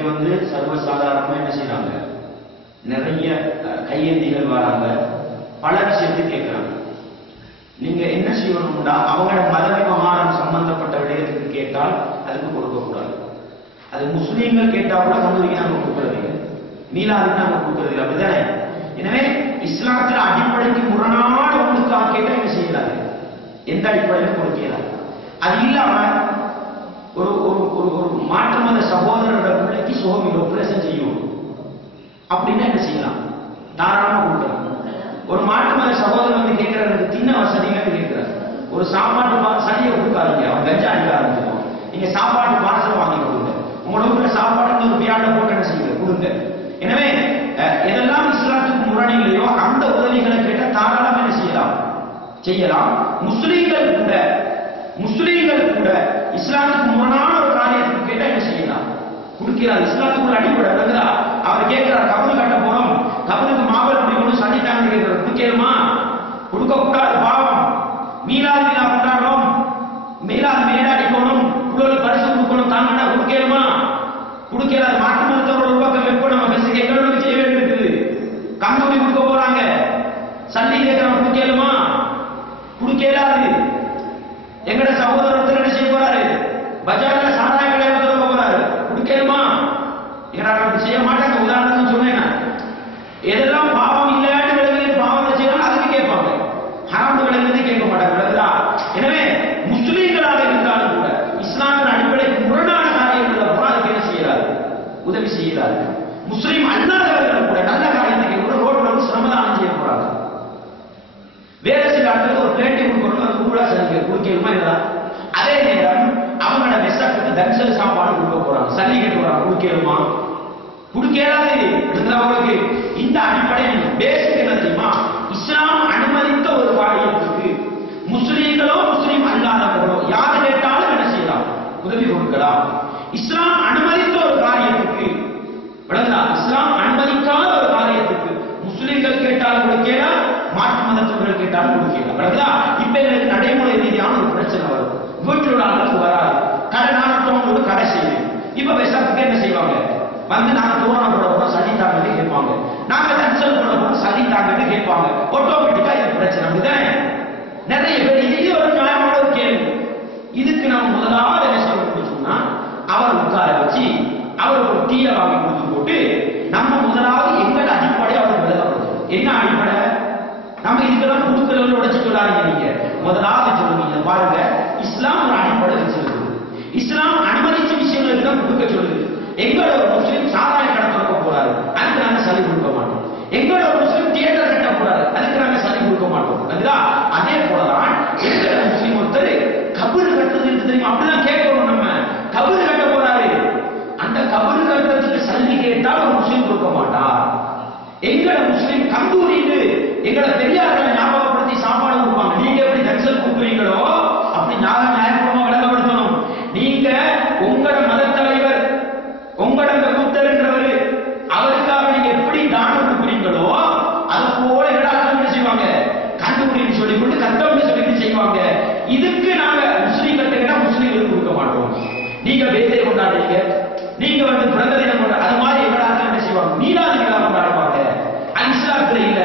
இன்னைக்கு சர்வசாதாரணமா என்ன செய்யறாங்க, நிறைய கையேந்திகள் வராங்க, பல விஷயத்தை கேட்கிறாங்க. நீங்க என்ன செய்யணும்னா அவங்களோட மத விவகாரம் சம்பந்தப்பட்ட விடயத்துக்கு கேட்டால் அதுக்கு கொடுக்கக்கூடாது. அது முஸ்லீம்கள் கேட்டா கூட கல்லூரிக்கு நாங்க கொடுக்கறது இல்லை, மீளாதுக்கு நாங்க கொடுக்கறது இல்லை, அப்படிதானே? எனவே இஸ்லாத்துல அடிப்படைக்கு முரணான ஒன்றுக்காக கேட்டா என்ன செய்யலாது, எந்த அடிப்படையிலும் கொடுக்கிறார். அது இல்லாம ஒரு ஒரு மாற்று மத சகோதரோட பிள்ளைக்கு சோகம் ஆபரேஷன் செய்யும் அப்படின்னா என்ன செய்யலாம், தாராளமா கொடுக்கலாம். ஒரு மாற்று மத சகோதரர் கேட்கிறாரு, தின்ன வசதின்னு கேட்கிறார், ஒரு சாப்பாட்டு சரியை கொடுக்காதீங்க, அவன் கஞ்சா அடிக்க ஆரம்பிச்சிருவான். நீங்க சாப்பாட்டு பார்சல் வாங்கி கொடுங்க, உங்களோட சாப்பாடு ஒரு வியாழ போட்டு என்ன செய்யுங்க கொடுங்க. எனவே எதெல்லாம் இஸ்லாத்துக்கு முரணிகளையோ அந்த உதவிகளை கேட்ட தாராளமா என்ன செய்யலாம். முஸ்லீம்கள் கூட இஸ்லாத்துக்கு முரணான ஒரு காரியத்துக்கு கேட்டா என்ன செய்யலாம், கொடுக்கிறார். இஸ்லாத்துக்குள்ள அடிப்படை வருதா, அவர் கேட்கிறார் கபரு கட்ட போறோம், கபருக்கு மாவல் குடிக்கணும் சந்தித்தாங்க கேட்கிறார், கொடுக்கலுமா? கொடுக்க கூடாது, பாவம். மீளாது விழா கொண்டாடுறோம், மீளாது மேலாடிக்கணும், புள்ளோடு பரிசு கொடுக்கணும், தாங்கன்னா கொடுக்கலுமா? கொடுக்கிறார். மாற்று மருத்துவர்கள் உருவாக்கம் எப்போ நம்ம எங்களோட செய்ய வேண்டும் இருக்குது, கந்தூரி கொடுக்க போறாங்க, சல்லி கேட்கிறோம், கொடுக்கலுமா? கொடுக்கலாது. எங்கட சகோதரர் என்ன செய்ய போறாரு, பஜார்ல சாராய கடையை திறக்க போறாரு, கொடுக்கலுமா? அப்படி செய்ய மாட்டாங்க. உதாரணத்துக்கு சொன்னேன், எதெல்லாம் பாவம் இல்லைன்னு விளங்குது, பாவத்தை செய்யணும் அதுக்கு கேட்பாங்க, ஹராம் விளங்குது கேட்க மாட்டாங்க. எனவே முஸ்லீம்களாக இருந்தாலும் கூட இஸ்லாமின் அடிப்படைக்கு முரணான காரியங்கள் அதுக்கு என்ன செய்யறாரு, உதவி செய்யறாரு. முஸ்லீம் அல்லாதவர்கள் கூட நல்ல காரியத்துக்கு கூட ரோட்ல சிரமதானம் செய்ய போறாங்க. வேற சில ஆட்களுக்கு ஒரு பிளேட்டை கொடுக்கணும், அது கூட கொடுக்கணுமா இல்லையா? அதே நேரம் அவங்களோட மெஸ்ஸாக்கு தரிசன சாப்பாடு கொடுக்க போறாங்க, சல்லி கேட்டு போறாங்க, கொடுக்கணுமா? கொடுக்கலாது. அவங்களுக்கு இந்த அடிப்படை பேசிக் என்ன தெரியுமா, இஸ்லாம் அனுமதித்த ஒரு காரியத்துக்கு முஸ்லீம்களோ முஸ்லீம் அல்லாதவர்களோ யாரு கேட்டாலும் என்ன செய்யலாம், உதவி கொடுக்கலாம். இஸ்லாம் அனுமதித்த ஒரு காரியத்துக்கு, இஸ்லாம் அனுமதிக்காத ஒரு காரியத்துக்கு முஸ்லீம்கள் கேட்டாலும் கொடுக்கலாம், மாற்று மதத்தவர்கள் கேட்டாலும் கொடுக்கலாம். இப்ப எனக்கு நடைமுறை ரீதியான ஒரு பிரச்சனை வரும், வீட்டோட அளவுக்கு வராது, கடை நானத்தவங்களோட கடை செய்யும். இப்ப பேசாதுக்கு என்ன செய்வாங்க, நாங்க தூரம் போட போறோம் சதித்தாங்கன்னு கேட்பாங்க, நாங்க தன்சல் போட போறோம் சதித்தாங்கன்னு கேட்பாங்க. ஆட்டோமேட்டிக்கா இது பிரச்சனை, அப்படிதானே? நிறைய பேர் இது ஒரு நியாயமான ஒரு கேள்வி. இதுக்கு நம்ம முதலாவது என்ன சொல்லணும்னா, அவர் உட்கார வச்சு அவர் ஒரு டீயை வாங்கி கொடுத்து போட்டு நம்ம முதலாவது எங்களோட அடிப்படை அவர் விளக்கப்படுத்தும். என்ன அடிப்படை? நம்ம இதுக்கெல்லாம் குடுக்கல உடைச்சு சொல்லாதீங்க. நீங்க முதலாவது சொல்லுவீங்க, பாருங்க இஸ்லாம் ஒரு அடிப்படை வச்சிருக்கு, இஸ்லாம் அனுமதிச்ச விஷயங்களுக்கு தான் கொடுக்க சொல்லுது. எங்களோட ஒரு முஸ்லீம் சாராய கடை திறக்க போறாரு, அதுக்கு நாங்க சளி கொடுக்க மாட்டோம். எங்களோட ஒரு முஸ்லீம் தியேட்டர் கட்ட போறாரு, அதுக்கு நாங்க சளி கொடுக்க மாட்டோம். அதே போலதான் எங்களோட முஸ்லீம் ஒருத்தர் கபரு கட்டுறது தெரியுமா, அப்படிதான் கேட்கணும். நம்ம கபரு கட்ட போறாரு, அந்த கபரு கட்டுறதுக்கு சல்லி கேட்டால் ஒரு முஸ்லீம் கொடுக்க மாட்டார். எங்களோட முஸ்லீம் கந்தூரின்னு எங்களை பெரியார்களை ஞாபகப்படுத்தி சாப்பாடு கொடுப்பாங்க. நீங்க எப்படி தரிசல் கொடுக்குறீங்களோ அப்படி நாங்க நியாயபூர்வமா விளங்கப்படுத்தணும். நீங்க உங்களோட மத தலைவர், உங்களோட புத்தர்ன்றவர், அவருக்காக நீங்க எப்படி தானம் கொடுக்குறீங்களோ அது போல எங்கடாக்கள் என்ன செய்வாங்க, கண்டுபிடின்னு சொல்லிக்கொண்டு கத்தவன்னு சொல்லிட்டு செய்வாங்க. இதுக்கு நாங்க முஸ்லீம்கள் கேட்டா முஸ்லீம்களுக்கு கொடுக்க மாட்டோம். நீங்க வேதை கொண்டாடுறீங்க, நீங்க பிறந்த தினம் கொண்டாடு, அது மாதிரி எங்கடாக்கள் என்ன செய்வாங்க, மீனாதி விழா கொண்டாடுவாங்க. அது இஸ்லாத்துல இல்ல,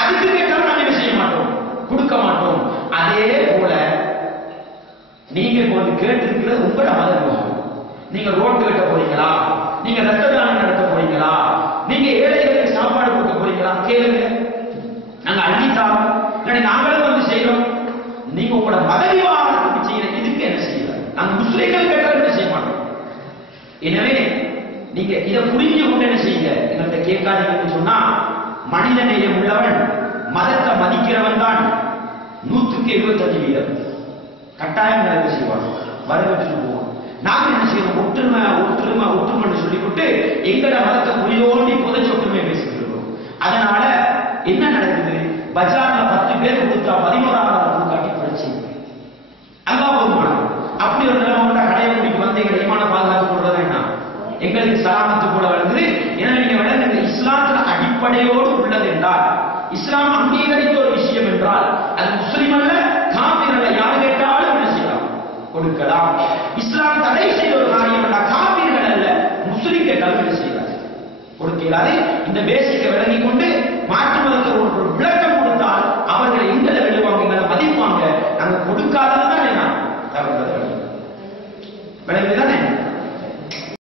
அதுக்கு கேட்டாலும் நாங்க என்ன செய்ய மாட்டோம், கொடுக்க மாட்டோம். அதே போல நீங்க கேட்டிருக்கிறது உங்களோட மதம். நீங்க ரோட் கட்ட போறீங்களா, நீங்க ரத்த தானம் நடத்த போறீங்களா, நீங்க ஏழைகளுக்கு சாப்பாடு கொடுக்க போறீங்களா, கேளுங்க. நாங்க அள்ளித்தாரோம், நாங்களும் செய்யறோம். நீங்க உங்களோட மத விவகாரத்துக்கு செய்யற இதுக்கு என்ன செய்யல, நாங்க முஸ்லீம்கள் கேட்டாலும் என்ன செய்ய மாட்டோம். எனவே நீங்க இதை புரிஞ்சு கொண்டு என்ன செய்யுங்க, எங்கள்கிட்ட கேட்காதீங்கன்னு சொன்னா, மனித நேயம் உள்ளவன் மதத்தை மதிக்கிறவன் தான் 100% கட்டாயம் நடக்க செய்வான், வரவேற்று போவான். நாங்க என்ன செய்யறோம், ஒற்றுமை சொல்லிவிட்டு எங்கட மதத்தை புரியோண்டி புதைச்சு ஒற்றுமை பேசிட்டு இருக்கோம். அதனால என்ன நடக்குது, பஜார்ல 10 பேர் கொடுத்தா 11ஆவது காட்டி படிச்சு அல்லா போதுமானம். அப்படி ஒரு நிலைமை கடையை முடிக்கு வந்து எங்க இமான பாதுகாத்து கொள்றது என்ன, எங்களுக்கு சலாமத்து கூட வருது. ஏன்னா நீங்க விளங்குங்க, இஸ்லாத்துல அடிப்படையோடு உள்ளது என்றால், இஸ்லாம் அங்கீகரித்த ஒரு விஷயம் என்றால் அது முஸ்லிம் அல்ல, காபிர் அல்ல, யார் கேட்டாலும் என்ன செய்யலாம், கொடுக்கலாம். இஸ்லாம் தடை செய்த ஒரு காரியம் அல்ல, காபிர்கள் அல்ல, முஸ்லிம் கேட்டாலும் செய்யலாது. இந்த பேசிக்கை விளங்கி கொண்டு மாற்று மதத்தை ஒரு விளக்கம் கொடுத்தால்